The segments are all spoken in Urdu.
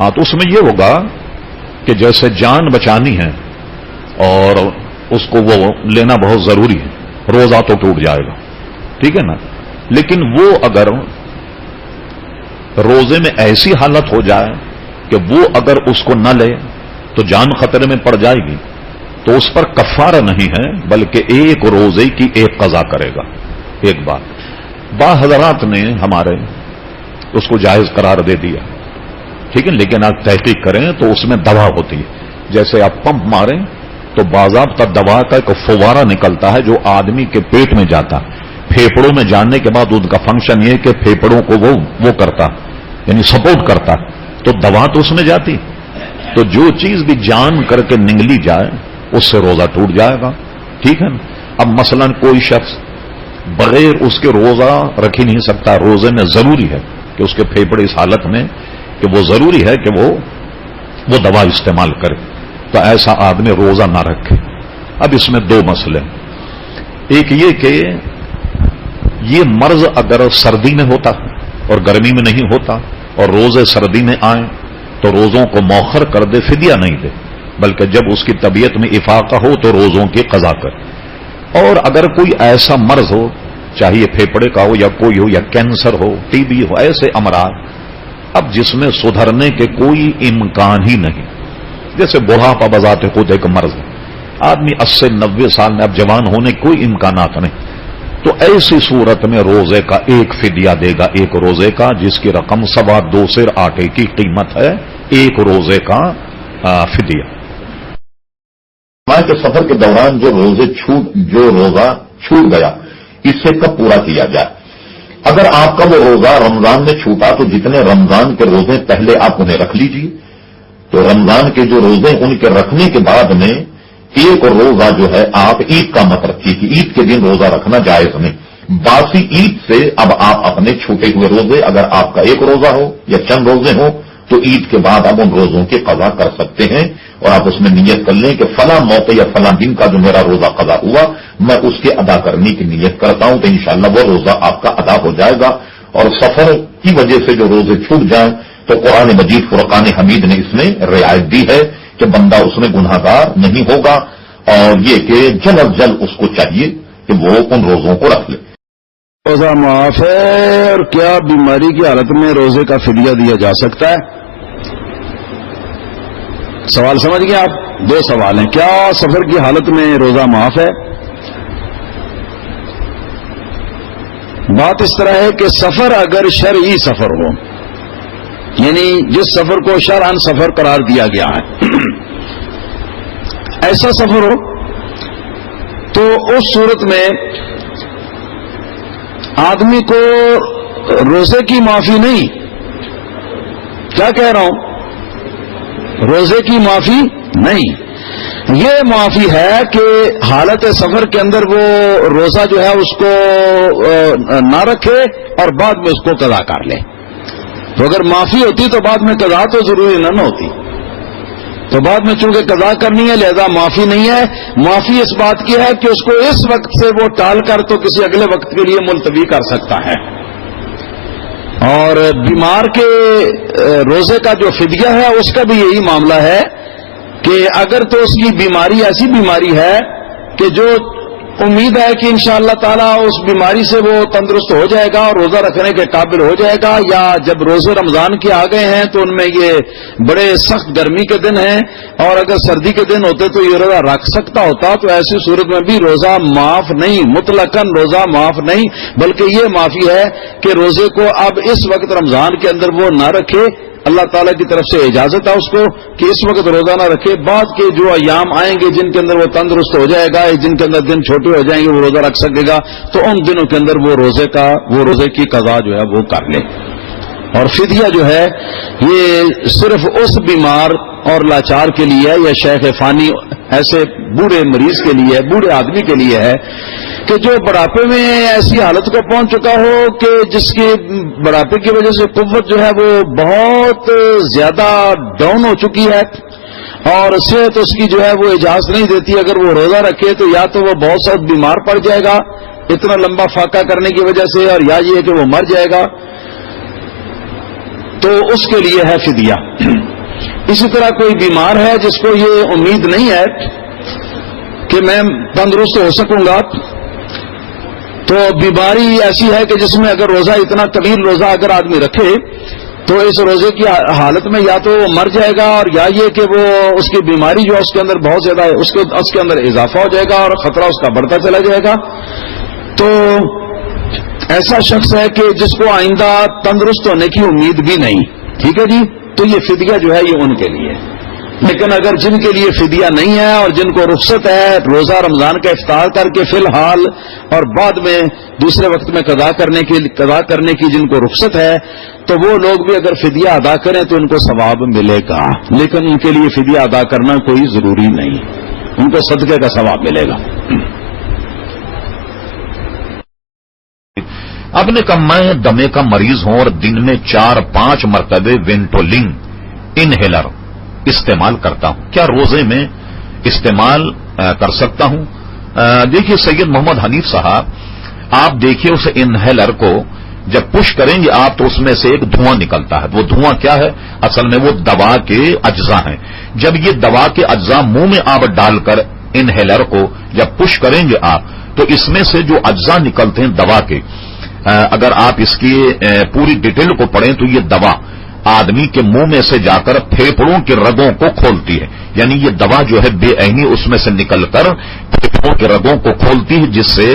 ہاں تو اس میں یہ ہوگا کہ جیسے جان بچانی ہے اور اس کو وہ لینا بہت ضروری ہے, روزہ تو ٹوٹ جائے گا, ٹھیک ہے نا. لیکن وہ اگر روزے میں ایسی حالت ہو جائے کہ وہ اگر اس کو نہ لے تو جان خطرے میں پڑ جائے گی, تو اس پر کفارہ نہیں ہے بلکہ ایک روزے کی ایک قضا کرے گا. ایک بات با حضرات نے ہمارے اس کو جائز قرار دے دیا, ٹھیک ہے, لیکن آپ تحقیق کریں تو اس میں دوا ہوتی ہے. جیسے آپ پمپ ماریں تو باضابطہ دوا کا ایک فوارہ نکلتا ہے جو آدمی کے پیٹ میں جاتا, پھیپڑوں میں جانے کے بعد ان کا فنکشن یہ کہ پھیپڑوں کو وہ کرتا, یعنی سپورٹ کرتا, تو دوا تو اس میں جاتی. تو جو چیز بھی جان کر کے نگلی جائے اس سے روزہ ٹوٹ جائے گا, ٹھیک ہے نا. اب مثلا کوئی شخص بغیر اس کے روزہ رکھ ہی نہیں سکتا, روزے میں ضروری ہے کہ اس کے پھیپڑے اس حالت میں کہ وہ ضروری ہے کہ وہ دوا استعمال کرے, تو ایسا آدمی روزہ نہ رکھے. اب اس میں دو مسئلے, ایک یہ کہ یہ مرض اگر سردی میں ہوتا اور گرمی میں نہیں ہوتا اور روزے سردی میں آئیں تو روزوں کو مؤخر کر دے, فدیہ نہیں دے, بلکہ جب اس کی طبیعت میں افاقہ ہو تو روزوں کی قضا کرے. اور اگر کوئی ایسا مرض ہو, چاہے پھیپڑے کا ہو یا کوئی ہو یا کینسر ہو, ٹی بی ہو, ایسے امراض اب جس میں سدھرنے کے کوئی امکان ہی نہیں, جیسے بڑھاپا بذات خود ایک مرض ہے, آدمی 80-90 سال میں اب جوان ہونے کے کوئی امکانات نہیں, تو ایسی صورت میں روزے کا ایک فدیہ دے گا, ایک روزے کا جس کی رقم 2.25 سیر آٹے کی قیمت ہے, ایک روزے کا فدیہ. کے سفر کے دوران جو روزہ چھوٹ گیا اس سے کب پورا کیا جائے؟ اگر آپ کا وہ روزہ رمضان میں چھوٹا تو جتنے رمضان کے روزے پہلے آپ انہیں رکھ لیجئے, تو رمضان کے جو روزے ان کے رکھنے کے بعد میں ایک روزہ جو ہے آپ عید کا مت رکھیے کہ عید کے دن روزہ رکھنا جائز نہیں. باسی عید سے اب آپ اپنے چھوٹے ہوئے روزے, اگر آپ کا ایک روزہ ہو یا چند روزے ہوں تو عید کے بعد آپ ان روزوں کی قضا کر سکتے ہیں, اور آپ اس میں نیت کر لیں کہ فلاں موقع یا فلاں دن کا جو میرا روزہ قضا ہوا میں اس کے ادا کرنے کی نیت کرتا ہوں, تو انشاءاللہ وہ روزہ آپ کا ادا ہو جائے گا. اور سفر کی وجہ سے جو روزے چھوٹ جائیں تو قرآن مجید فرقان حمید نے اس میں رعایت دی ہے کہ بندہ اس میں گناہگار نہیں ہوگا, اور یہ کہ جلد از جلد اس کو چاہیے کہ وہ ان روزوں کو رکھ لے. روزہ معاف ہے, اور کیا بیماری کی حالت میں روزے کا فدیہ دیا جا سکتا ہے؟ سوال سمجھ گئے آپ؟ دو سوال ہیں. کیا سفر کی حالت میں روزہ معاف ہے؟ بات اس طرح ہے کہ سفر اگر شرعی سفر ہو, یعنی جس سفر کو شرعاً سفر قرار دیا گیا ہے, ایسا سفر ہو تو اس صورت میں آدمی کو روزے کی معافی نہیں, کیا کہہ رہا ہوں, روزے کی معافی نہیں, یہ معافی ہے کہ حالت سفر کے اندر وہ روزہ جو ہے اس کو نہ رکھے اور بعد میں اس کو قضا کر لے. تو اگر معافی ہوتی تو بعد میں قضا تو ضروری نہ ہوتی, تو بعد میں چونکہ قضا کرنی ہے لہذا معافی نہیں ہے. معافی اس بات کی ہے کہ اس کو اس وقت سے وہ ٹال کر تو کسی اگلے وقت کے لیے ملتوی کر سکتا ہے. اور بیمار کے روزے کا جو فدیہ ہے اس کا بھی یہی معاملہ ہے کہ اگر تو اس کی بیماری ایسی بیماری ہے کہ جو امید ہے کہ انشاءاللہ تعالیٰ اس بیماری سے وہ تندرست ہو جائے گا اور روزہ رکھنے کے قابل ہو جائے گا, یا جب روزے رمضان کے آ گئے ہیں تو ان میں یہ بڑے سخت گرمی کے دن ہیں اور اگر سردی کے دن ہوتے تو یہ روزہ رکھ سکتا ہوتا, تو ایسی صورت میں بھی روزہ معاف نہیں, مطلقاً روزہ معاف نہیں, بلکہ یہ معافی ہے کہ روزے کو اب اس وقت رمضان کے اندر وہ نہ رکھے. اللہ تعالیٰ کی طرف سے اجازت ہے اس کو کہ اس وقت روزہ نہ رکھے, بعد کے جو ایام آئیں گے جن کے اندر وہ تندرست ہو جائے گا, جن کے اندر دن چھوٹے ہو جائیں گے وہ روزہ رکھ سکے گا, تو ان دنوں کے اندر وہ روزے کی قضا جو ہے وہ کر لے. اور فدیہ جو ہے یہ صرف اس بیمار اور لاچار کے لیے ہے, یا شیخ فانی ایسے بوڑھے مریض کے لیے, بوڑھے آدمی کے لیے ہے کہ جو بڑھاپے میں ایسی حالت کو پہنچ چکا ہو کہ جس کی بڑھاپے کی وجہ سے قوت جو ہے وہ بہت زیادہ ڈاؤن ہو چکی ہے اور صحت اس کی جو ہے وہ اجازت نہیں دیتی. اگر وہ روزہ رکھے تو یا تو وہ بہت سخت بیمار پڑ جائے گا اتنا لمبا فاقہ کرنے کی وجہ سے, اور یا یہ کہ وہ مر جائے گا. تو اس کے لیے ہے فدیہ. اسی طرح کوئی بیمار ہے جس کو یہ امید نہیں ہے کہ میں تندرست ہو سکوں گا، تو بیماری ایسی ہے کہ جس میں اگر روزہ اتنا طویل روزہ اگر آدمی رکھے تو اس روزے کی حالت میں یا تو وہ مر جائے گا، اور یا یہ کہ وہ اس کی بیماری جو ہے اس کے اندر بہت زیادہ ہے، اس کے اندر اضافہ ہو جائے گا اور خطرہ اس کا بڑھتا چلا جائے گا. تو ایسا شخص ہے کہ جس کو آئندہ تندرست ہونے کی امید بھی نہیں. ٹھیک ہے جی، تو یہ فدیہ جو ہے یہ ان کے لیے. لیکن اگر جن کے لیے فدیہ نہیں ہے اور جن کو رخصت ہے روزہ رمضان کا افطار کر کے فی الحال اور بعد میں دوسرے وقت میں قضا کرنے کی جن کو رخصت ہے، تو وہ لوگ بھی اگر فدیہ ادا کریں تو ان کو ثواب ملے گا. لیکن ان کے لیے فدیہ ادا کرنا کوئی ضروری نہیں، ان کو صدقے کا ثواب ملے گا. آپ نے کہا میں دمے کا مریض ہوں اور دن میں 4-5 مرتبہ وینٹولنگ انہیلر استعمال کرتا ہوں، کیا روزے میں استعمال کر سکتا ہوں؟ دیکھیے سید محمد حنیف صاحب، آپ دیکھیے اس انہیلر کو جب پش کریں گے آپ تو اس میں سے ایک دھواں نکلتا ہے. وہ دھواں کیا ہے؟ اصل میں وہ دوا کے اجزاء ہیں. جب یہ دوا کے اجزاء منہ میں آپ ڈال کر انہیلر کو جب پش کریں گے آپ تو اس میں سے جو اجزاء نکلتے ہیں دوا کے، اگر آپ اس کی پوری ڈیٹیل کو پڑھیں تو یہ دوا آدمی کے منہ میں سے جا کر پھیپھڑوں کے رگوں کو کھولتی ہے. یعنی یہ دوا جو ہے بے عینی اس میں سے نکل کر پھیپھڑوں کے رگوں کو کھولتی ہے، جس سے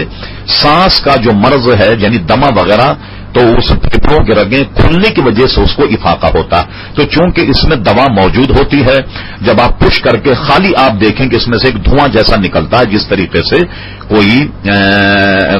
سانس کا جو مرض ہے یعنی دمہ وغیرہ، تو اس پھیپھڑوں کے رگیں کھلنے کی وجہ سے اس کو افاقہ ہوتا ہے. تو چونکہ اس میں دوا موجود ہوتی ہے، جب آپ پش کر کے خالی آپ دیکھیں کہ اس میں سے ایک دھواں جیسا نکلتا ہے، جس طریقے سے کوئی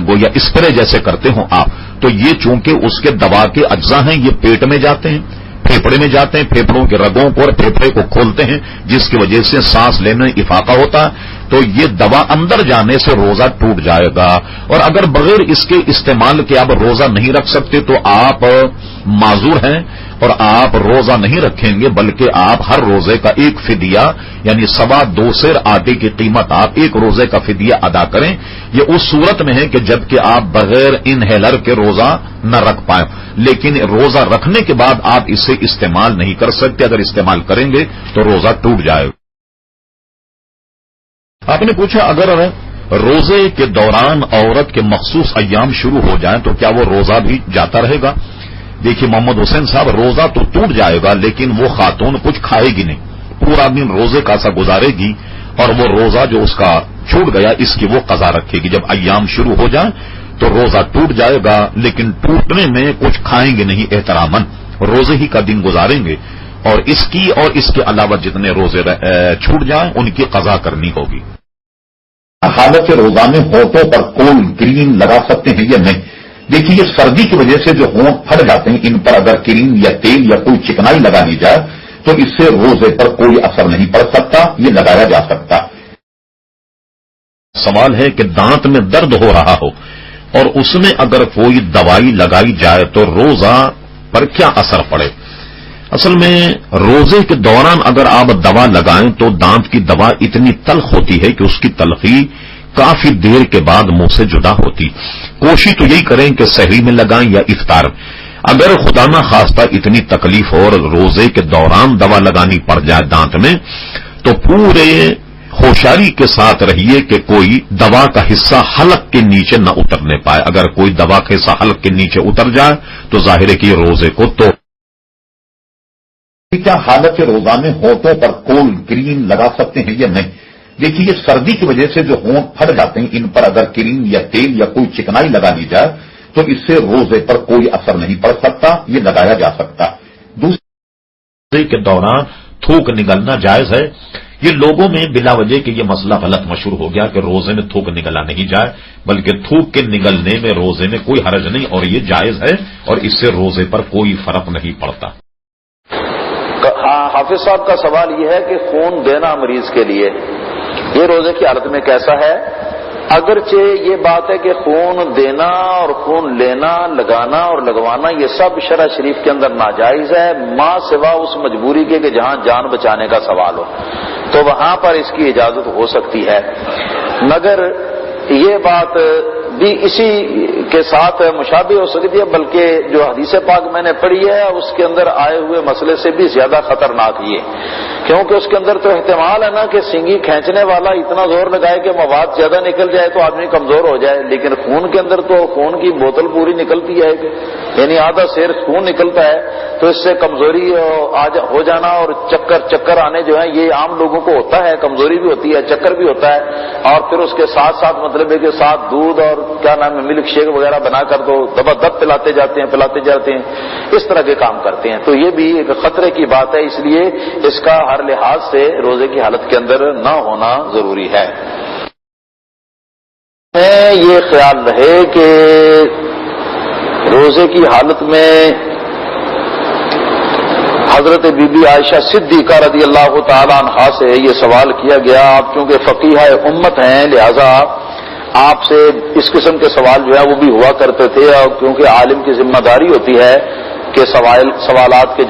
گویا اسپرے جیسے کرتے ہوں آپ، تو یہ چونکہ اس کے دوا کے اجزاء ہیں، یہ پیٹ میں جاتے ہیں، پھیپھڑے میں جاتے ہیں، پھیپھڑوں کے رگوں کو اور پھیپھڑے کو کھولتے ہیں، جس کی وجہ سے سانس لینے میں افاقہ ہوتا ہے. تو یہ دوا اندر جانے سے روزہ ٹوٹ جائے گا. اور اگر بغیر اس کے استعمال کے آپ روزہ نہیں رکھ سکتے تو آپ معذور ہیں اور آپ روزہ نہیں رکھیں گے، بلکہ آپ ہر روزے کا ایک فدیہ یعنی 2.25 سیر آٹے کی قیمت آپ ایک روزے کا فدیہ ادا کریں. یہ اس صورت میں ہے کہ جبکہ آپ بغیر انہیلر کے روزہ نہ رکھ پائیں، لیکن روزہ رکھنے کے بعد آپ اسے استعمال نہیں کر سکتے. اگر استعمال کریں گے تو روزہ ٹوٹ جائے گا. آپ نے پوچھا اگر روزے کے دوران عورت کے مخصوص ایام شروع ہو جائیں تو کیا وہ روزہ بھی جاتا رہے گا؟ دیکھیے محمد حسین صاحب، روزہ تو ٹوٹ جائے گا لیکن وہ خاتون کچھ کھائے گی نہیں، پورا دن روزے کا سا گزارے گی اور وہ روزہ جو اس کا چھوٹ گیا اس کی وہ قضا رکھے گی. جب ایام شروع ہو جائیں تو روزہ ٹوٹ جائے گا، لیکن ٹوٹنے میں کچھ کھائیں گے نہیں، احتراماً روزے ہی کا دن گزاریں گے اور اس کی اور اس کے علاوہ جتنے روزے چھوٹ جائیں ان کی قضا کرنی ہوگی. حالت روزہ میں ہونٹوں پر کول کریم لگا سکتے ہیں یا نہیں؟ دیکھیے یہ سردی کی وجہ سے جو ہونٹ پھٹ جاتے ہیں ان پر اگر کریم یا تیل یا کوئی چکنائی لگا دی جائے تو اس سے روزے پر کوئی اثر نہیں پڑ سکتا، یہ لگایا جا سکتا. سوال ہے کہ دانت میں درد ہو رہا ہو اور اس میں اگر کوئی دوائی لگائی جائے تو روزہ پر کیا اثر پڑے؟ اصل میں روزے کے دوران اگر آپ دوا لگائیں تو دانت کی دوا اتنی تلخ ہوتی ہے کہ اس کی تلخی کافی دیر کے بعد منہ سے جدا ہوتی. کوشش تو یہی کریں کہ سحری میں لگائیں یا افطار. اگر خدا نہ خواستہ اتنی تکلیف اور روزے کے دوران دوا لگانی پڑ جائے دانت میں تو پورے ہوشیاری کے ساتھ رہیے کہ کوئی دوا کا حصہ حلق کے نیچے نہ اترنے پائے. اگر کوئی دوا کا حصہ حلق کے نیچے اتر جائے تو ظاہر ہے کہ روزے کو تو کیا حالت روزہ میں ہونٹوں پر کول کریم لگا سکتے ہیں یا نہیں؟ دیکھیے یہ سردی کی وجہ سے جو ہونٹ پھٹ جاتے ہیں ان پر اگر کریم یا تیل یا کوئی چکنائی لگا دی جائے تو اس سے روزے پر کوئی اثر نہیں پڑ سکتا، یہ لگایا جا سکتا. روزے کے دوران تھوک نگلنا جائز ہے. یہ لوگوں میں بلا وجہ کہ یہ مسئلہ غلط مشہور ہو گیا کہ روزے میں تھوک نگلا نہیں جائے، بلکہ تھوک کے نگلنے میں روزے میں کوئی حرج نہیں اور یہ جائز ہے اور اس سے روزے پر کوئی فرق نہیں پڑتا. ہاں، حافظ صاحب کا سوال یہ ہے کہ خون دینا مریض کے لیے یہ روزے کی حالت میں کیسا ہے؟ اگرچہ یہ بات ہے کہ خون دینا اور خون لینا، لگانا اور لگوانا یہ سب شرع شریف کے اندر ناجائز ہے، ماں سوا اس مجبوری کے کہ جہاں جان بچانے کا سوال ہو تو وہاں پر اس کی اجازت ہو سکتی ہے. مگر یہ بات بھی اسی کے ساتھ مشابہ ہو سکتی ہے، بلکہ جو حدیث پاک میں نے پڑھی ہے اس کے اندر آئے ہوئے مسئلے سے بھی زیادہ خطرناک یہ، کیونکہ اس کے اندر تو احتمال ہے نا کہ سینگی کھینچنے والا اتنا زور لگائے کہ مواد زیادہ نکل جائے تو آدمی کمزور ہو جائے، لیکن خون کے اندر تو خون کی بوتل پوری نکلتی ہے، یعنی آدھا سیر خون نکلتا ہے، تو اس سے کمزوری ہو جانا اور چکر آنے جو ہیں یہ عام لوگوں کو ہوتا ہے، کمزوری بھی ہوتی ہے، چکر بھی ہوتا ہے، اور پھر اس کے ساتھ ساتھ مطلب ہے کہ ساتھ دودھ اور کیا نام ہے ملک شیک وغیرہ بنا کر تو دبا دب پلاتے جاتے ہیں، اس طرح کے کام کرتے ہیں، تو یہ بھی ایک خطرے کی بات ہے، اس لیے اس کا ہر لحاظ سے روزے کی حالت کے اندر نہ ہونا ضروری ہے۔ یہ خیال رہے کہ روزے کی حالت میں حضرت بی بی عائشہ صدیقہ رضی اللہ تعالی عنہا سے یہ سوال کیا گیا، آپ چونکہ فقیہ امت ہیں لہذا آپ سے اس قسم کے سوال جو ہے وہ بھی ہوا کرتے تھے، اور کیونکہ عالم کی ذمہ داری ہوتی ہے کہ سوالات کے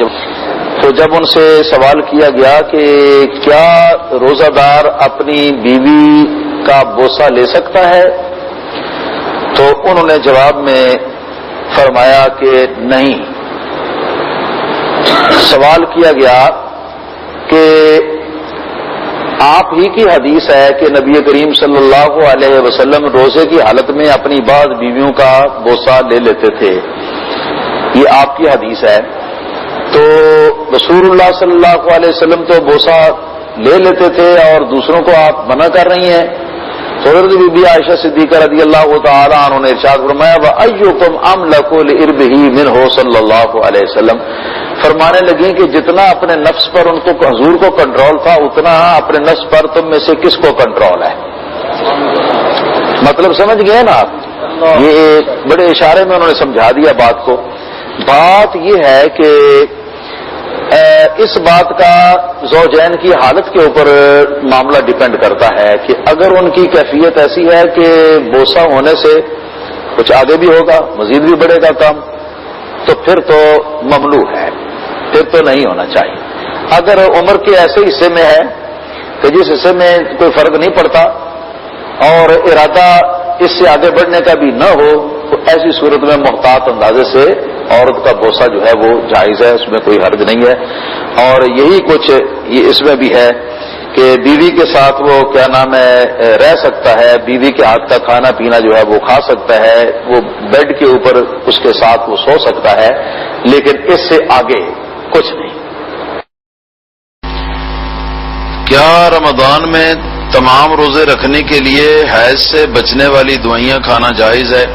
تو جب ان سے سوال کیا گیا کہ کیا روزہ دار اپنی بیوی کا بوسہ لے سکتا ہے، تو انہوں نے جواب میں فرمایا کہ نہیں۔ سوال کیا گیا کہ آپ ہی کی حدیث ہے کہ نبی کریم صلی اللہ علیہ وسلم روزے کی حالت میں اپنی بعض بیویوں کا بوسہ لے لیتے تھے، یہ آپ کی حدیث ہے، تو رسول اللہ صلی اللہ علیہ وسلم تو بوسہ لے لیتے تھے اور دوسروں کو آپ منع کر رہی ہیں، تو حضرت بی بی عائشہ صدیقہ رضی اللہ تعالی عنہ نے ارشاد فرمایا وَأَيُّكُمْ أَمْلَكُ لِإِرْبِهِ مِنْهُ صلی اللہ علیہ وسلم، فرمانے لگیں کہ جتنا اپنے نفس پر ان کو حضور کو کنٹرول تھا اتنا اپنے نفس پر تم میں سے کس کو کنٹرول ہے؟ مطلب سمجھ گئے نا آپ، یہ بڑے اشارے میں انہوں نے سمجھا دیا بات کو۔ بات یہ ہے کہ اس بات کا زوجین کی حالت کے اوپر معاملہ ڈیپینڈ کرتا ہے کہ اگر ان کی کیفیت ایسی ہے کہ بوسہ ہونے سے کچھ آگے بھی ہوگا، مزید بھی بڑھے گا کام، تو پھر تو ممنوع ہے، پھر تو نہیں ہونا چاہیے۔ اگر عمر کے ایسے حصے میں ہے کہ جس حصے میں کوئی فرق نہیں پڑتا اور ارادہ اس سے آگے بڑھنے کا بھی نہ ہو، تو ایسی صورت میں محتاط اندازے سے عورت کا بوسہ جو ہے وہ جائز ہے، اس میں کوئی حرج نہیں ہے۔ اور یہی کچھ یہ اس میں بھی ہے کہ بیوی کے ساتھ وہ کیا نام ہے رہ سکتا ہے، بیوی کے ہاتھ کا کھانا پینا جو ہے وہ کھا سکتا ہے، وہ بیڈ کے اوپر اس کے ساتھ وہ سو سکتا ہے، لیکن اس سے آگے کچھ نہیں۔ کیا رمضان میں تمام روزے رکھنے کے لیے حیض سے بچنے والی دوائیاں کھانا جائز ہے؟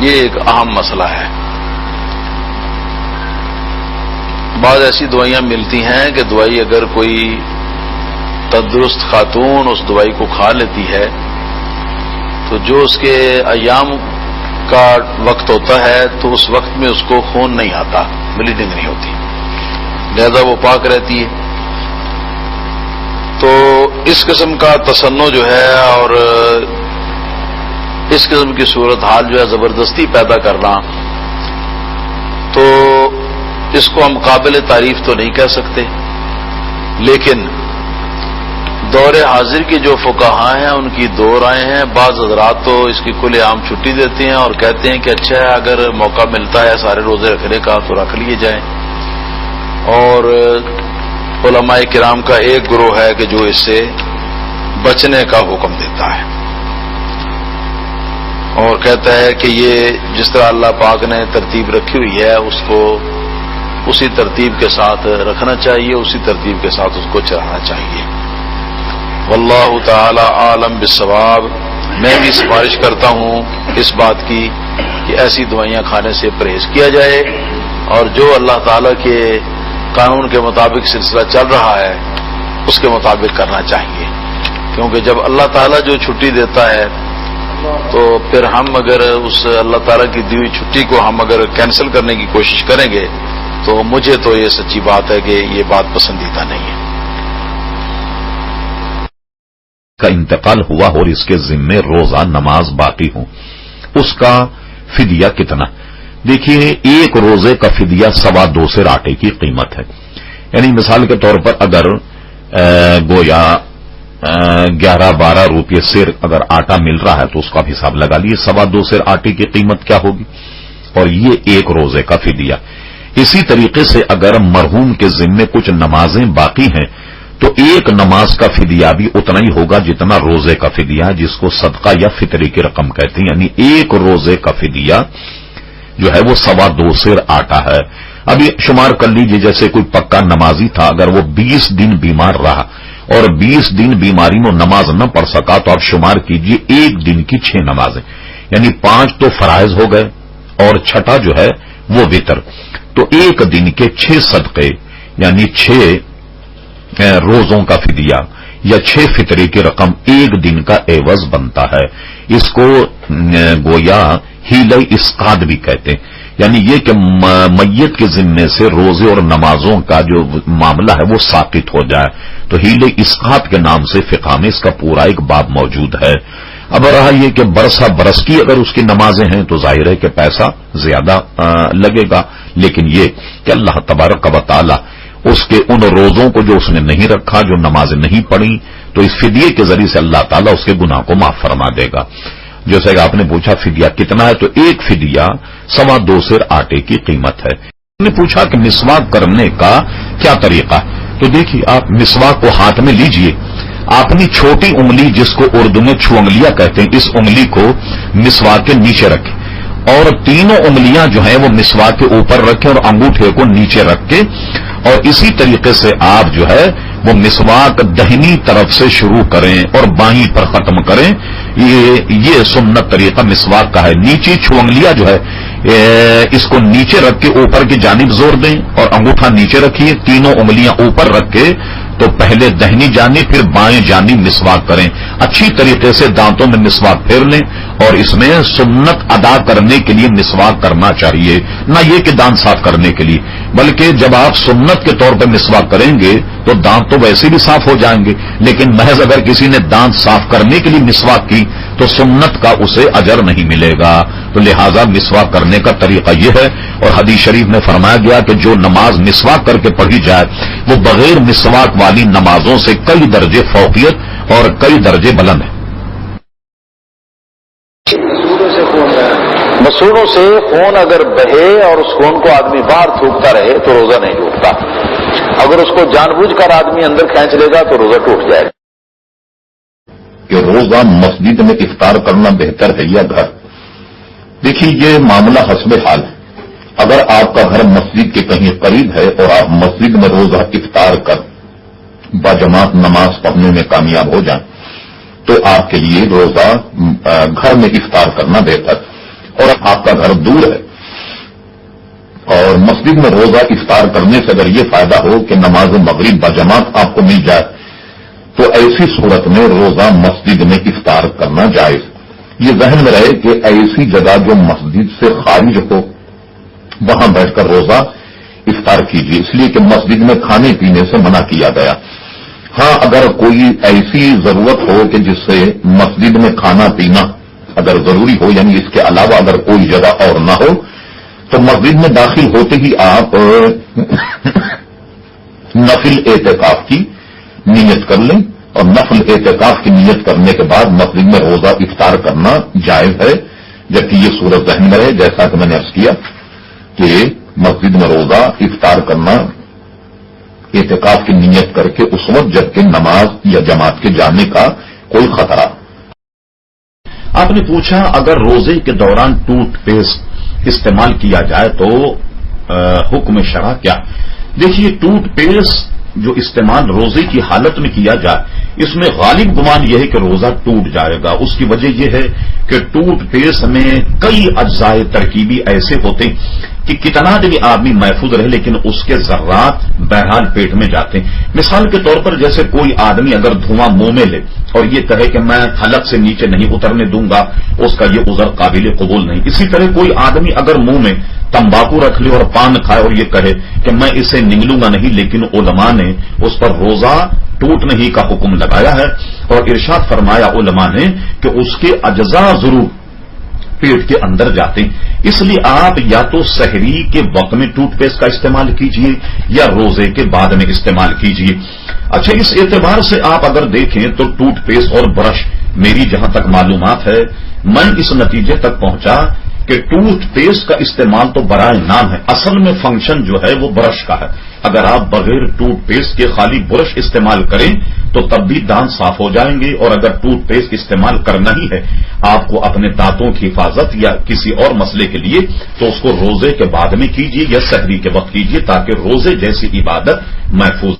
یہ ایک اہم مسئلہ ہے۔ بعض ایسی دوائیاں ملتی ہیں کہ دوائی اگر کوئی تندرست خاتون اس دوائی کو کھا لیتی ہے تو جو اس کے ایام کا وقت ہوتا ہے تو اس وقت میں اس کو خون نہیں آتا، بلیڈنگ نہیں ہوتی، لہذا وہ پاک رہتی ہے۔ تو اس قسم کا تصنع جو ہے اور اس قسم کی صورتحال جو ہے زبردستی پیدا کرنا، تو اس کو ہم قابل تعریف تو نہیں کہہ سکتے، لیکن دور حاضر کی جو فقہاء ہیں ان کی دو رائے ہیں۔ بعض حضرات تو اس کی کھلے عام چھٹی دیتے ہیں اور کہتے ہیں کہ اچھا ہے اگر موقع ملتا ہے سارے روزے رکھنے کا تو رکھ لیے جائیں، اور علماء کرام کا ایک گروہ ہے کہ جو اس سے بچنے کا حکم دیتا ہے اور کہتا ہے کہ یہ جس طرح اللہ پاک نے ترتیب رکھی ہوئی ہے اس کو اسی ترتیب کے ساتھ رکھنا چاہیے، اسی ترتیب کے ساتھ اس کو چڑھانا چاہیے۔ واللہ تعالی عالم بالصواب۔ میں بھی سفارش کرتا ہوں اس بات کی کہ ایسی دوائیاں کھانے سے پرہیز کیا جائے اور جو اللہ تعالی کے قانون کے مطابق سلسلہ چل رہا ہے اس کے مطابق کرنا چاہیے، کیونکہ جب اللہ تعالیٰ جو چھٹی دیتا ہے تو پھر ہم اگر اس اللہ تعالیٰ کی دی ہوئی چھٹی کو ہم اگر کینسل کرنے کی کوشش کریں گے تو مجھے تو یہ سچی بات ہے کہ یہ بات پسندیدہ نہیں ہے۔ کا انتقال ہوا اور اس کے ذمے روزہ نماز باقی ہوں، اس کا فدیہ کتنا؟ دیکھیے ایک روزے کا فدیہ 2.25 سیر آٹے کی قیمت ہے، یعنی مثال کے طور پر اگر گویا 11-12 روپے سیر اگر آٹا مل رہا ہے تو اس کا بھی حساب لگا لیے 2.25 سیر آٹے کی قیمت کیا ہوگی، اور یہ ایک روزے کا فدیہ۔ اسی طریقے سے اگر مرحوم کے ذمے کچھ نمازیں باقی ہیں تو ایک نماز کا فدیہ بھی اتنا ہی ہوگا جتنا روزے کا فدیہ، جس کو صدقہ یا فطری کی رقم کہتے ہیں، یعنی ایک روزے کا فدیہ جو ہے وہ 2.25 سیر آٹا ہے۔ ابھی شمار کر لیجئے، جیسے کوئی پکا نمازی تھا، اگر وہ 20 دن بیمار رہا اور 20 دن بیماری میں نماز نہ پڑھ سکا تو آپ شمار کیجئے ایک دن کی 6 نمازیں، یعنی 5 تو فرائض ہو گئے اور چھٹا جو ہے وہ وتر، تو ایک دن کے 6 صدقے یعنی 6 روزوں کا فدیہ یا 6 فطرے کی رقم ایک دن کا عوض بنتا ہے۔ اس کو گویا ہیلہ اسقاط بھی کہتے ہیں، یعنی یہ کہ میت کے ذمے سے روزے اور نمازوں کا جو معاملہ ہے وہ ساقط ہو جائے، تو ہیلہ اسقاط کے نام سے فقہ میں اس کا پورا ایک باب موجود ہے۔ اب رہا یہ کہ برس کی اگر اس کی نمازیں ہیں تو ظاہر ہے کہ پیسہ زیادہ لگے گا، لیکن یہ کہ اللہ تبارک و تعالی اس کے ان روزوں کو جو اس نے نہیں رکھا، جو نمازیں نہیں پڑھی، تو اس فدیے کے ذریعے سے اللہ تعالیٰ اس کے گناہ کو معاف فرما دے گا۔ جیسے کہ آپ نے پوچھا فدیہ کتنا ہے، تو ایک فدیہ 2.25 سیر آٹے کی قیمت ہے۔ آپ نے پوچھا کہ مسواک کرنے کا کیا طریقہ، تو دیکھیے آپ مسواک کو ہاتھ میں لیجئے، اپنی چھوٹی انگلی جس کو اردو میں چھو انگلیاں کہتے ہیں، اس انگلی کو مسواک کے نیچے رکھیں اور تینوں انگلیاں جو ہیں وہ مسواک کے اوپر رکھیں اور انگوٹھے کو نیچے رکھ کے، اور اسی طریقے سے آپ جو ہے وہ مسواک دہنی طرف سے شروع کریں اور بائیں پر ختم کریں۔ یہ سنت طریقہ مسواک کا ہے۔ نیچی چھو انگلیاں جو ہے اس کو نیچے رکھ کے اوپر کی جانب زور دیں اور انگوٹھا نیچے رکھیے، تینوں انگلیاں اوپر رکھ کے تو پہلے دہنی جانب پھر بائیں جانب مسواک کریں، اچھی طریقے سے دانتوں میں مسواک پھیر لیں، اور اس میں سنت ادا کرنے کے لیے مسواک کرنا چاہیے، نہ یہ کہ دانت صاف کرنے کے لیے، بلکہ جب آپ سنت کے طور پر مسواک کریں گے تو دانت تو ویسے بھی صاف ہو جائیں گے، لیکن محض اگر کسی نے دانت صاف کرنے کے لیے مسواک کی تو سنت کا اسے اجر نہیں ملے گا۔ تو لہذا مسواک کرنے کا طریقہ یہ ہے، اور حدیث شریف میں فرمایا گیا کہ جو نماز مسواک کر کے پڑھی جائے وہ بغیر مسواک والی نمازوں سے کئی درجے فوقیت اور کئی درجے بلند ہے۔ مسوڑوں سے خون اگر بہے اور اس خون کو آدمی باہر تھوکتا رہے تو روزہ نہیں ٹوٹتا، اگر اس کو جان بوجھ کر آدمی اندر کھینچ لے گا تو روزہ ٹوٹ جائے گا۔ کہ روزہ مسجد میں افطار کرنا بہتر ہے یا گھر؟ دیکھیے یہ معاملہ حسب حال ہے۔ اگر آپ کا گھر مسجد کے کہیں قریب ہے اور آپ مسجد میں روزہ افطار کر باجماعت نماز پڑھنے میں کامیاب ہو جائیں تو آپ کے لیے روزہ گھر میں افطار کرنا بہتر، اور آپ کا گھر دور ہے اور مسجد میں روزہ افطار کرنے سے اگر یہ فائدہ ہو کہ نماز مغرب باجماعت آپ کو مل جائے تو ایسی صورت میں روزہ مسجد میں افطار کرنا جائز۔ یہ ذہن میں رہے کہ ایسی جگہ جو مسجد سے خارج ہو وہاں بیٹھ کر روزہ افطار کیجیے، اس لیے کہ مسجد میں کھانے پینے سے منع کیا گیا۔ ہاں اگر کوئی ایسی ضرورت ہو کہ جس سے مسجد میں کھانا پینا اگر ضروری ہو، یعنی اس کے علاوہ اگر کوئی جگہ اور نہ ہو، تو مسجد میں داخل ہوتے ہی آپ نفل اعتکاف کی نیت کر لیں، اور نفل اعتکاف کی نیت کرنے کے بعد مسجد میں روزہ افطار کرنا جائز ہے، جبکہ یہ صورت ذہن میں ہے جیسا کہ میں نے عرض کیا کہ مسجد میں روزہ افطار کرنا اعتکاف کی نیت کر کے اس وقت جبکہ نماز یا جماعت کے جانے کا کوئی خطرہ۔ آپ نے پوچھا اگر روزے کے دوران ٹوتھ پیسٹ استعمال کیا جائے تو حکم شرع کیا؟ دیکھیے ٹوتھ پیسٹ جو استعمال روزے کی حالت میں کیا جائے اس میں غالب گمان یہ ہے کہ روزہ ٹوٹ جائے گا۔ اس کی وجہ یہ ہے کہ ٹوتھ پیسٹ میں کئی اجزاء ترکیبی ایسے ہوتے کہ کتنا بھی آدمی محفوظ رہے لیکن اس کے ذرات بہرحال پیٹ میں جاتے ہیں۔ مثال کے طور پر جیسے کوئی آدمی اگر دھواں منہ میں لے اور یہ کہے کہ میں حلق سے نیچے نہیں اترنے دوں گا، اس کا یہ عذر قابل قبول نہیں۔ اسی طرح کوئی آدمی اگر منہ میں تمباکو رکھ لے اور پان کھائے اور یہ کہے کہ میں اسے نگلوں گا نہیں، لیکن علماء نے اس پر روزہ ٹوٹنے ہی کا حکم لگایا ہے، اور ارشاد فرمایا علماء نے کہ اس کے اجزاء ضرور پیٹ کے اندر جاتے ہیں. اس لیے آپ یا تو سحری کے وقت میں ٹوتھ پیسٹ کا استعمال کیجئے یا روزے کے بعد میں استعمال کیجئے. اچھا، اس اعتبار سے آپ اگر دیکھیں تو ٹوتھ پیسٹ اور برش، میری جہاں تک معلومات ہے، میں اس نتیجے تک پہنچا کہ ٹوتھ پیسٹ کا استعمال تو برائے نام ہے، اصل میں فنکشن جو ہے وہ برش کا ہے. اگر آپ بغیر ٹوتھ پیسٹ کے خالی برش استعمال کریں تو تب بھی دانت صاف ہو جائیں گے، اور اگر ٹوتھ پیسٹ استعمال کرنا ہی ہے آپ کو اپنے دانتوں کی حفاظت یا کسی اور مسئلے کے لیے، تو اس کو روزے کے بعد میں کیجیے یا سحری کے وقت کیجیے تاکہ روزے جیسی عبادت محفوظ.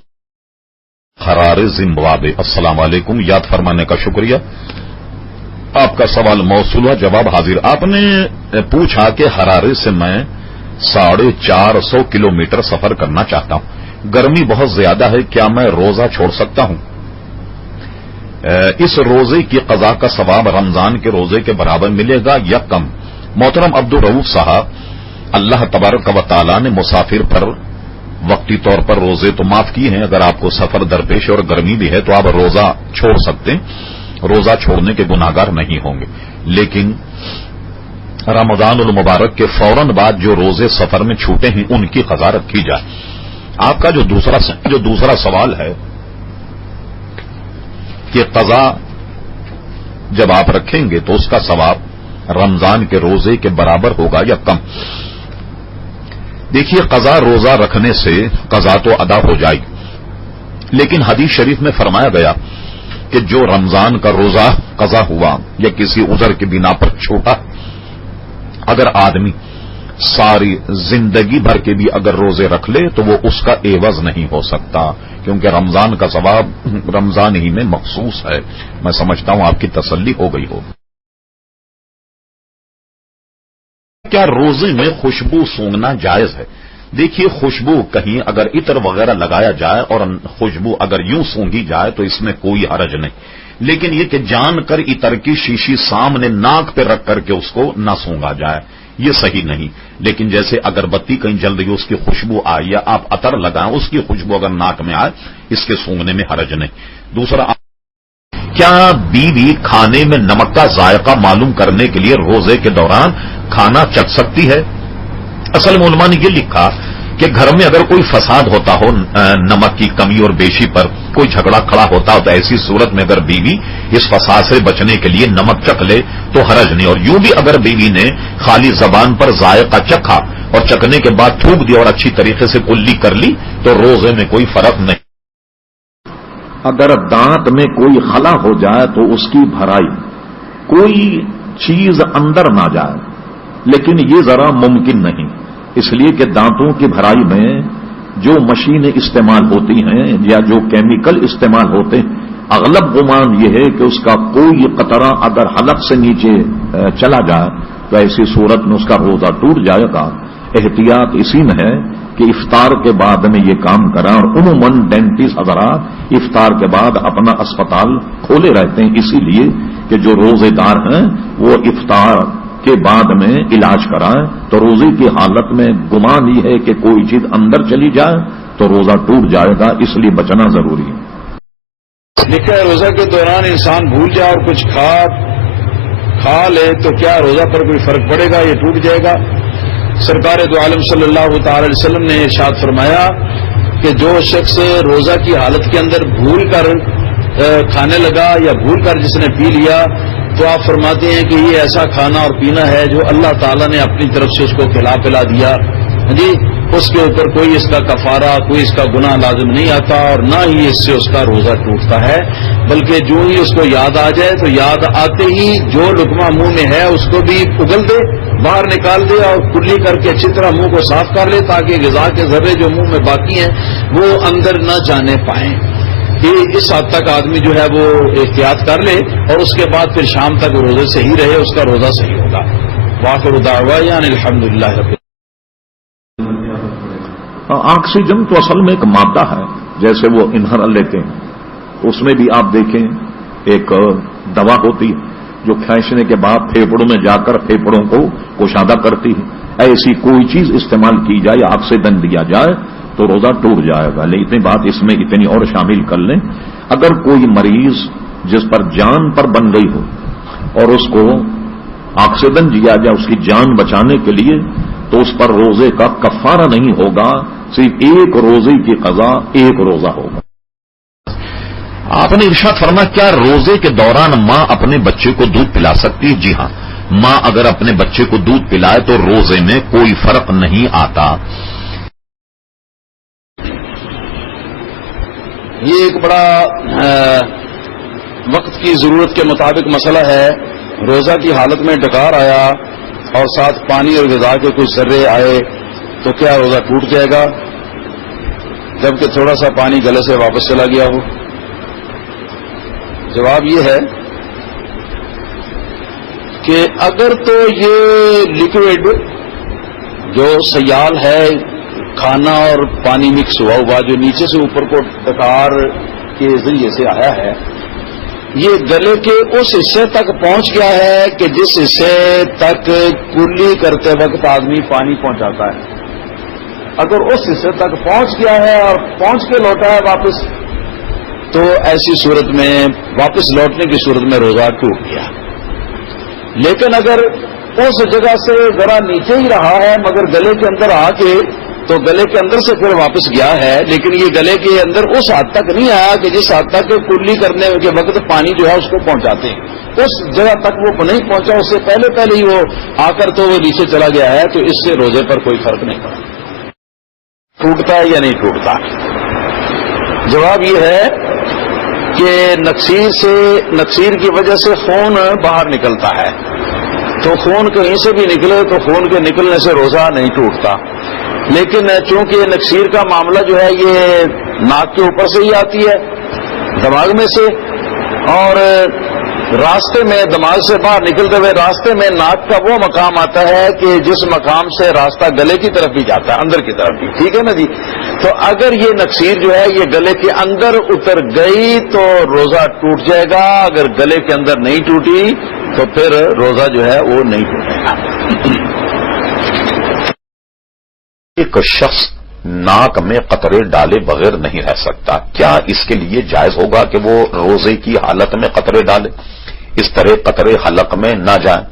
حرار زمبابوے، السلام علیکم، یاد فرمانے کا شکریہ. آپ کا سوال موصول ہوا، جواب حاضر. آپ نے پوچھا کہ حرارے سے میں 450 کلومیٹر سفر کرنا چاہتا ہوں، گرمی بہت زیادہ ہے، کیا میں روزہ چھوڑ سکتا ہوں؟ اس روزے کی قضا کا ثواب رمضان کے روزے کے برابر ملے گا یا کم؟ محترم عبدالرؤوف صاحب، اللہ تبارک و تعالی نے مسافر پر وقتی طور پر روزے تو معاف کیے ہیں. اگر آپ کو سفر درپیش اور گرمی بھی ہے تو آپ روزہ چھوڑ سکتے ہیں، روزہ چھوڑنے کے گناہگار نہیں ہوں گے. لیکن رمضان المبارک کے فوراً بعد جو روزے سفر میں چھوٹے ہیں ان کی قضا رکھی جائے. آپ کا جو دوسرا سوال ہے کہ قضا جب آپ رکھیں گے تو اس کا ثواب رمضان کے روزے کے برابر ہوگا یا کم؟ دیکھیے، قضا روزہ رکھنے سے قضا تو ادا ہو جائے گی، لیکن حدیث شریف میں فرمایا گیا کہ جو رمضان کا روزہ قضا ہوا یا کسی عذر کی بنا پر چھوٹا، اگر آدمی ساری زندگی بھر کے بھی اگر روزے رکھ لے تو وہ اس کا عوض نہیں ہو سکتا، کیونکہ رمضان کا ثواب رمضان ہی میں مخصوص ہے. میں سمجھتا ہوں آپ کی تسلی ہو گئی ہو. کیا روزے میں خوشبو سونگھنا جائز ہے؟ دیکھیے، خوشبو کہیں اگر عطر وغیرہ لگایا جائے اور خوشبو اگر یوں سونگھی جائے تو اس میں کوئی حرج نہیں، لیکن یہ کہ جان کر عطر کی شیشی سامنے ناک پہ رکھ کر کے اس کو نہ سونگا جائے، یہ صحیح نہیں. لیکن جیسے اگربتی کہیں جل رہی ہے اس کی خوشبو آئے یا آپ عطر لگائیں اس کی خوشبو اگر ناک میں آئے، اس کے سونگنے میں حرج نہیں. دوسرا، کیا بیوی کھانے میں نمک کا ذائقہ معلوم کرنے کے لیے روزے کے دوران کھانا چکھ سکتی ہے؟ اصل میں علماء نے یہ لکھا کہ گھر میں اگر کوئی فساد ہوتا ہو، نمک کی کمی اور بیشی پر کوئی جھگڑا کھڑا ہوتا ہو، تو ایسی صورت میں اگر بیوی اس فساد سے بچنے کے لیے نمک چکھ لے تو حرج نہیں. اور یوں بھی اگر بیوی نے خالی زبان پر ذائقہ چکھا اور چکھنے کے بعد تھوک دیا اور اچھی طریقے سے کلی کر لی تو روزے میں کوئی فرق نہیں. اگر دانت میں کوئی خلا ہو جائے تو اس کی بھرائی، کوئی چیز اندر نہ جائے، لیکن یہ ذرا ممکن نہیں، اس لیے کہ دانتوں کی بھرائی میں جو مشینیں استعمال ہوتی ہیں یا جو کیمیکل استعمال ہوتے ہیں، اغلب گمان یہ ہے کہ اس کا کوئی قطرہ اگر حلق سے نیچے چلا جائے تو ایسی صورت میں اس کا روزہ ٹوٹ جائے گا. احتیاط اسی میں ہے کہ افطار کے بعد میں یہ کام کریں، اور عموماً ڈینٹسٹ حضرات افطار کے بعد اپنا اسپتال کھولے رہتے ہیں، اسی لیے کہ جو روزے دار ہیں وہ افطار کے بعد میں علاج کرائیں. تو روزے کی حالت میں گمان یہ ہے کہ کوئی چیز اندر چلی جائے تو روزہ ٹوٹ جائے گا، اس لیے بچنا ضروری ہے. لکھا ہے روزہ کے دوران انسان بھول جائے اور کچھ کھا لے تو کیا روزہ پر کوئی فرق پڑے گا، یہ ٹوٹ جائے گا؟ سرکار دو عالم صلی اللہ تعالی علیہ وسلم نے ارشاد فرمایا کہ جو شخص روزہ کی حالت کے اندر بھول کر کھانے لگا یا بھول کر جس نے پی لیا تو آپ فرماتے ہیں کہ یہ ایسا کھانا اور پینا ہے جو اللہ تعالیٰ نے اپنی طرف سے اس کو کھلا پلا دیا جی، اس کے اوپر کوئی اس کا کفارہ، کوئی اس کا گناہ لازم نہیں آتا اور نہ ہی اس سے اس کا روزہ ٹوٹتا ہے، بلکہ جو ہی اس کو یاد آ جائے تو یاد آتے ہی جو لقمہ منہ میں ہے اس کو بھی اگل دے، باہر نکال دے اور کلی کر کے اچھی طرح منہ کو صاف کر لے تاکہ غذا کے ذرے جو منہ میں باقی ہیں وہ اندر نہ جانے پائیں. کہ اس حد تک آدمی جو ہے وہ احتیاط کر لے اور اس کے بعد پھر شام تک روزے صحیح رہے، اس کا روزہ صحیح ہوگا. وآخر دعوانا الحمدللہ رب. آکسیجن تو اصل میں ایک مادہ ہے، جیسے وہ انہرل لیتے ہیں اس میں بھی آپ دیکھیں ایک دوا ہوتی ہے جو کھینچنے کے بعد پھیپڑوں میں جا کر پھیپڑوں کو کشادہ کرتی ہے. ایسی کوئی چیز استعمال کی جائے یا آکسیجن دیا جائے تو روزہ ٹوٹ جائے گا. لیکن اتنی بات اس میں اتنی اور شامل کر لیں، اگر کوئی مریض جس پر جان پر بن گئی ہو اور اس کو آکسیجن دیا جائے اس کی جان بچانے کے لیے تو اس پر روزے کا کفارہ نہیں ہوگا، صرف ایک روزے کی قضا ایک روزہ ہوگا۔ آپ نے ارشاد فرمایا کیا روزے کے دوران ماں اپنے بچے کو دودھ پلا سکتی ہے؟ جی ہاں، ماں اگر اپنے بچے کو دودھ پلائے تو روزے میں کوئی فرق نہیں آتا۔ یہ ایک بڑا وقت کی ضرورت کے مطابق مسئلہ ہے۔ روزہ کی حالت میں ڈکار آیا اور ساتھ پانی اور غذا کے کچھ ذرے آئے تو کیا روزہ ٹوٹ جائے گا جبکہ تھوڑا سا پانی گلے سے واپس چلا گیا ہو؟ جواب یہ ہے کہ اگر تو یہ لیکوڈ جو سیال ہے، کھانا اور پانی مکس ہوا جو نیچے سے اوپر کو ڈکار کے ذریعے سے آیا ہے، یہ گلے کے اس حصے تک پہنچ گیا ہے کہ جس حصے تک کلی کرتے وقت آدمی پانی پہنچاتا ہے، اگر اس حصے تک پہنچ گیا ہے اور پہنچ کے لوٹا ہے واپس، تو ایسی صورت میں واپس لوٹنے کی صورت میں روزہ ٹوٹ گیا۔ لیکن اگر اس جگہ سے ذرا نیچے ہی رہا ہے مگر گلے کے اندر آ کے تو گلے کے اندر سے پھر واپس گیا ہے، لیکن یہ گلے کے اندر اس حد تک نہیں آیا کہ جس حد تک کلی کرنے کے وقت پانی جو ہے اس کو پہنچاتے ہیں، اس جگہ تک وہ نہیں پہنچا، اس سے پہلے ہی وہ آ کر تو وہ نیچے چلا گیا ہے، تو اس سے روزے پر کوئی فرق نہیں پڑا۔ ٹوٹتا ہے یا نہیں ٹوٹتا؟ جواب یہ ہے کہ نکسیر کی وجہ سے خون باہر نکلتا ہے، تو خون کہیں سے بھی نکلے تو خون کے نکلنے سے روزہ نہیں ٹوٹتا، لیکن چونکہ نکسیر کا معاملہ جو ہے یہ ناک کے اوپر سے ہی آتی ہے، دماغ میں سے، اور راستے میں دماغ سے باہر نکلتے ہوئے راستے میں ناک کا وہ مقام آتا ہے کہ جس مقام سے راستہ گلے کی طرف بھی جاتا ہے، اندر کی طرف بھی، ٹھیک ہے نا جی؟ تو اگر یہ نکسیر جو ہے یہ گلے کے اندر اتر گئی تو روزہ ٹوٹ جائے گا، اگر گلے کے اندر نہیں ٹوٹی تو پھر روزہ جو ہے وہ نہیں ٹوٹے گا۔ ایک شخص ناک میں قطرے ڈالے بغیر نہیں رہ سکتا، کیا اس کے لیے جائز ہوگا کہ وہ روزے کی حالت میں قطرے ڈالے؟ اس طرح قطرے حلق میں نہ جائیں۔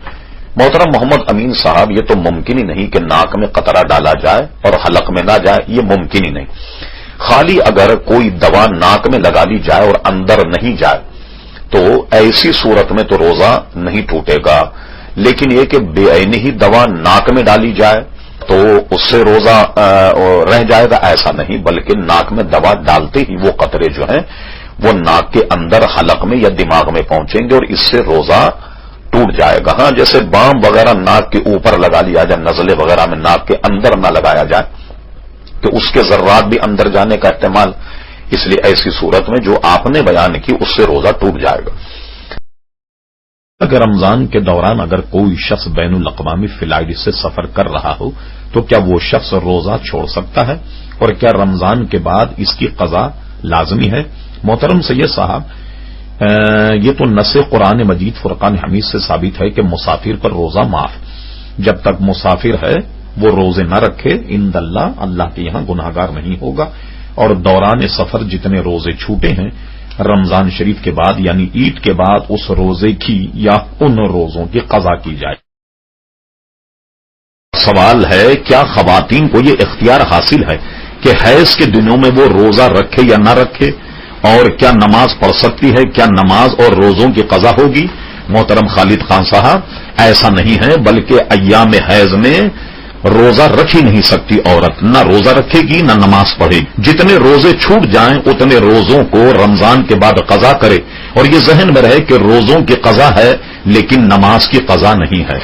محترم محمد امین صاحب، یہ تو ممکن ہی نہیں کہ ناک میں قطرہ ڈالا جائے اور حلق میں نہ جائے، یہ ممکن ہی نہیں۔ خالی اگر کوئی دوا ناک میں لگا لی جائے اور اندر نہیں جائے تو ایسی صورت میں تو روزہ نہیں ٹوٹے گا، لیکن یہ کہ بے عینی ہی دوا ناک میں ڈالی جائے تو اس سے روزہ رہ جائے گا، ایسا نہیں، بلکہ ناک میں دوا ڈالتے ہی وہ قطرے جو ہیں وہ ناک کے اندر حلق میں یا دماغ میں پہنچیں گے اور اس سے روزہ ٹوٹ جائے گا۔ ہاں، جیسے بام وغیرہ ناک کے اوپر لگا لیا جائے، نزلے وغیرہ میں ناک کے اندر نہ لگایا جائے کہ اس کے ذرات بھی اندر جانے کا احتمال، اس لیے ایسی صورت میں جو آپ نے بیان کی اس سے روزہ ٹوٹ جائے گا۔ اگر رمضان کے دوران اگر کوئی شخص بین الاقوامی فلائٹ سے سفر کر رہا ہو تو کیا وہ شخص روزہ چھوڑ سکتا ہے، اور کیا رمضان کے بعد اس کی قضا لازمی ہے؟ محترم سید صاحب، یہ تو نص قرآن مجید فرقان حمید سے ثابت ہے کہ مسافر پر روزہ معاف، جب تک مسافر ہے وہ روزے نہ رکھے عند اللہ کے یہاں گناہگار نہیں ہوگا، اور دوران سفر جتنے روزے چھوٹے ہیں رمضان شریف کے بعد یعنی عید کے بعد اس روزے کی یا ان روزوں کی قضا کی جائے۔ سوال ہے، کیا خواتین کو یہ اختیار حاصل ہے کہ حیض کے دنوں میں وہ روزہ رکھے یا نہ رکھے، اور کیا نماز پڑھ سکتی ہے؟ کیا نماز اور روزوں کی قضا ہوگی؟ محترم خالد خان صاحب، ایسا نہیں ہے، بلکہ ایام حیض میں روزہ رکھ ہی نہیں سکتی عورت، نہ روزہ رکھے گی نہ نماز پڑھے گی۔ جتنے روزے چھوٹ جائیں اتنے روزوں کو رمضان کے بعد قضا کرے، اور یہ ذہن میں رہے کہ روزوں کی قضا ہے لیکن نماز کی قضا نہیں ہے۔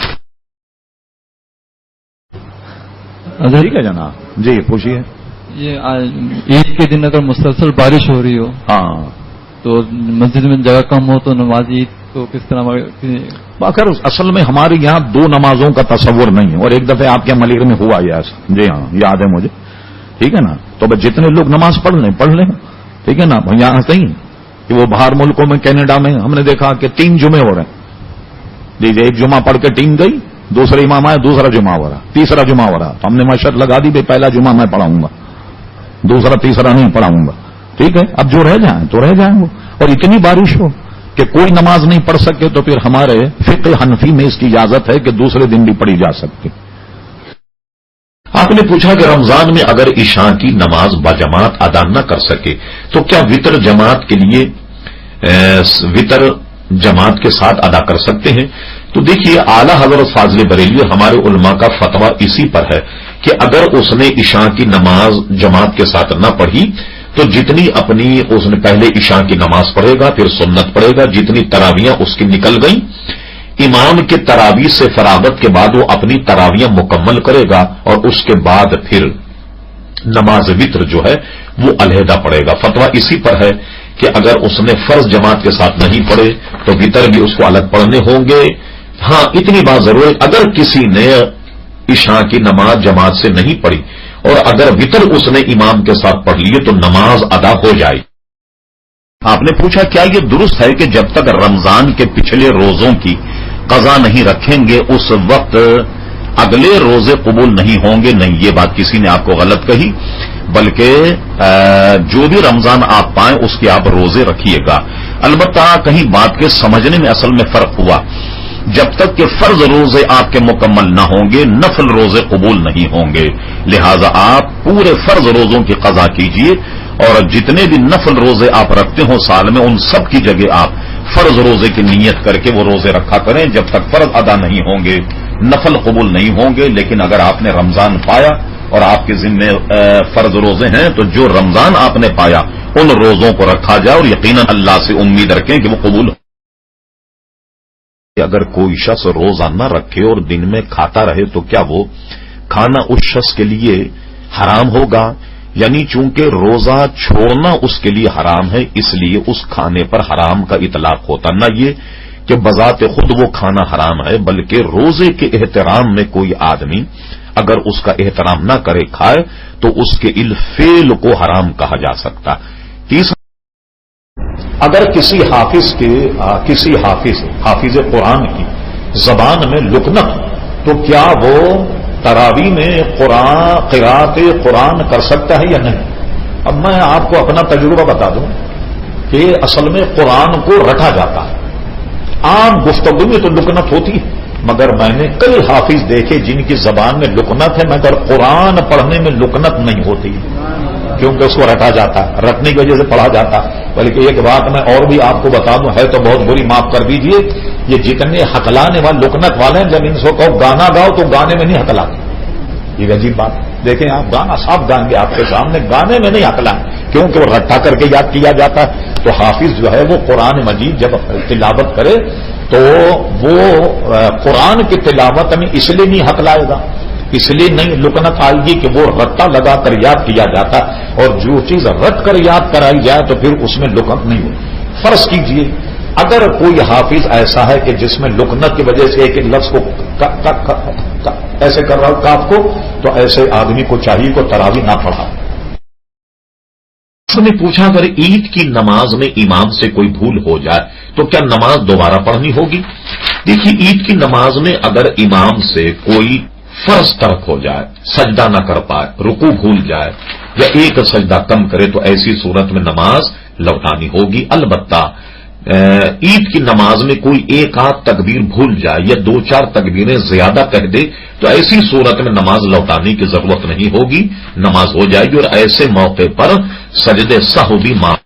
ٹھیک ہے جناب جی، پوچھیے۔ یہ عید کے دن اگر مسلسل بارش ہو رہی ہو ہاں تو مسجد میں جگہ کم ہو تو نماز عید تو کس طرح؟ آخر اصل میں ہمارے یہاں دو نمازوں کا تصور نہیں ہے، اور ایک دفعہ آپ کے ملیر میں ہوا یہ ایسا، جی ہاں یاد ہے مجھے، ٹھیک ہے نا؟ تو بس جتنے لوگ نماز پڑھ لیں، ٹھیک ہے نا؟ یہاں صحیح کہ وہ باہر ملکوں میں کینیڈا میں ہم نے دیکھا کہ 3 جمعے ہو رہے ہیں، دیجیے ایک جمعہ پڑھ کے ٹیم گئی، دوسرا امام آیا، دوسرا جمعہ ہو رہا، تیسرا جمعہ ہو رہا، تو ہم نے مشرط لگا دی بھائی پہلا جمعہ میں پڑھاؤں گا، دوسرا تیسرا نہیں پڑھاؤں گا، ٹھیک ہے؟ اب جو رہ جائیں تو رہ جائیں وہ، اور اتنی بارش ہو کہ کوئی نماز نہیں پڑھ سکے تو پھر ہمارے فقہ حنفی میں اس کی اجازت ہے کہ دوسرے دن بھی پڑھی جا سکتی. آپ نے پوچھا کہ رمضان میں اگر عشاء کی نماز بجماعت ادا نہ کر سکے تو کیا وطر جماعت کے لیے وطر جماعت کے ساتھ ادا کر سکتے ہیں؟ تو دیکھیے اعلی حضرت فاضل بریلوی ہمارے علماء کا فتویٰ اسی پر ہے کہ اگر اس نے عشاء کی نماز جماعت کے ساتھ نہ پڑھی تو جتنی اپنی اس نے پہلے عشاء کی نماز پڑھے گا، پھر سنت پڑھے گا، جتنی تراویاں اس کی نکل گئیں امام کے تراویح سے فراغت کے بعد وہ اپنی تراویاں مکمل کرے گا اور اس کے بعد پھر نماز وطر جو ہے وہ علیحدہ پڑھے گا. فتویٰ اسی پر ہے کہ اگر اس نے فرض جماعت کے ساتھ نہیں پڑھے تو وطر بھی اس کو الگ پڑھنے ہوں گے. ہاں اتنی بات ضرور ہے اگر کسی نے عشاء کی نماز جماعت سے نہیں پڑھی اور اگر وطر اس نے امام کے ساتھ پڑھ لیے تو نماز ادا ہو جائے. آپ نے پوچھا کیا یہ درست ہے کہ جب تک رمضان کے پچھلے روزوں کی قضا نہیں رکھیں گے اس وقت اگلے روزے قبول نہیں ہوں گے؟ نہیں، یہ بات کسی نے آپ کو غلط کہی، بلکہ جو بھی رمضان آپ پائیں اس کے آپ روزے رکھیے گا. البتہ کہیں بات کے سمجھنے میں اصل میں فرق ہوا. جب تک کہ فرض روزے آپ کے مکمل نہ ہوں گے نفل روزے قبول نہیں ہوں گے، لہذا آپ پورے فرض روزوں کی قضا کیجیے اور جتنے بھی نفل روزے آپ رکھتے ہوں سال میں ان سب کی جگہ آپ فرض روزے کی نیت کر کے وہ روزے رکھا کریں. جب تک فرض ادا نہیں ہوں گے نفل قبول نہیں ہوں گے. لیکن اگر آپ نے رمضان پایا اور آپ کے ذمے فرض روزے ہیں تو جو رمضان آپ نے پایا ان روزوں کو رکھا جائے اور یقیناً اللہ سے امید رکھیں کہ وہ قبول ہو. اگر کوئی شخص روزہ نہ رکھے اور دن میں کھاتا رہے تو کیا وہ کھانا اس شخص کے لیے حرام ہوگا؟ یعنی چونکہ روزہ چھوڑنا اس کے لیے حرام ہے اس لیے اس کھانے پر حرام کا اطلاق ہوتا. نہ یہ کہ بذات خود وہ کھانا حرام ہے بلکہ روزے کے احترام میں کوئی آدمی اگر اس کا احترام نہ کرے کھائے تو اس کے الفعل کو حرام کہا جا سکتا. تیسرا، اگر کسی حافظ قرآن کی زبان میں لکنت تو کیا وہ تراویح میں قرات قرآن کر سکتا ہے یا نہیں؟ اب میں آپ کو اپنا تجربہ بتا دوں کہ اصل میں قرآن کو رٹا جاتا ہے. عام گفتگو میں تو لکنت ہوتی ہے مگر میں نے کئی حافظ دیکھے جن کی زبان میں لکنت ہے مگر قرآن پڑھنے میں لکنت نہیں ہوتی کیونکہ اس کو رٹا جاتا ہے، رٹنے کی وجہ سے پڑھا جاتا. بلکہ ایک بات میں اور بھی آپ کو بتا دوں، ہے تو بہت بری، معاف کر دیجئے، یہ جتنے ہکلانے والے لکنت والے ہیں جب ان سے کہو گانا گاؤ تو گانے میں نہیں ہکلا. یہ عجیب بات، دیکھیں آپ گانا صاف گائیں گے آپ کے سامنے، گانے میں نہیں ہکلا کیونکہ وہ رٹا کر کے یاد کیا جاتا ہے. تو حافظ جو ہے وہ قرآن مجید جب تلاوت کرے تو وہ قرآن کی تلاوت میں اس لیے نہیں ہکلائے گا، اس لیے نہیں لکنت آئے گی کہ وہ رٹا لگا کر یاد کیا جاتا اور جو چیز رٹ کر یاد کرائی جائے تو پھر اس میں لکنت نہیں ہوتی. فرض کیجئے اگر کوئی حافظ ایسا ہے کہ جس میں لکنت کی وجہ سے ایک لفظ کو ایسے کر رہا ہو کاف کو، تو ایسے آدمی کو چاہیے کہ تراویح نہ پڑھا. اس نے پوچھا اگر عید کی نماز میں امام سے کوئی بھول ہو جائے تو کیا نماز دوبارہ پڑھنی ہوگی؟ دیکھیے عید کی نماز میں اگر امام سے کوئی فرض ترک ہو جائے، سجدہ نہ کر پائے، رکوع بھول جائے یا ایک سجدہ کم کرے تو ایسی صورت میں نماز لوٹانی ہوگی. البتہ عید کی نماز میں کوئی ایک آدھ تکبیر بھول جائے یا دو چار تکبیریں زیادہ کہہ دے تو ایسی صورت میں نماز لوٹانے کی ضرورت نہیں ہوگی، نماز ہو جائے گی. اور ایسے موقع پر سجدے سہو بھی معاف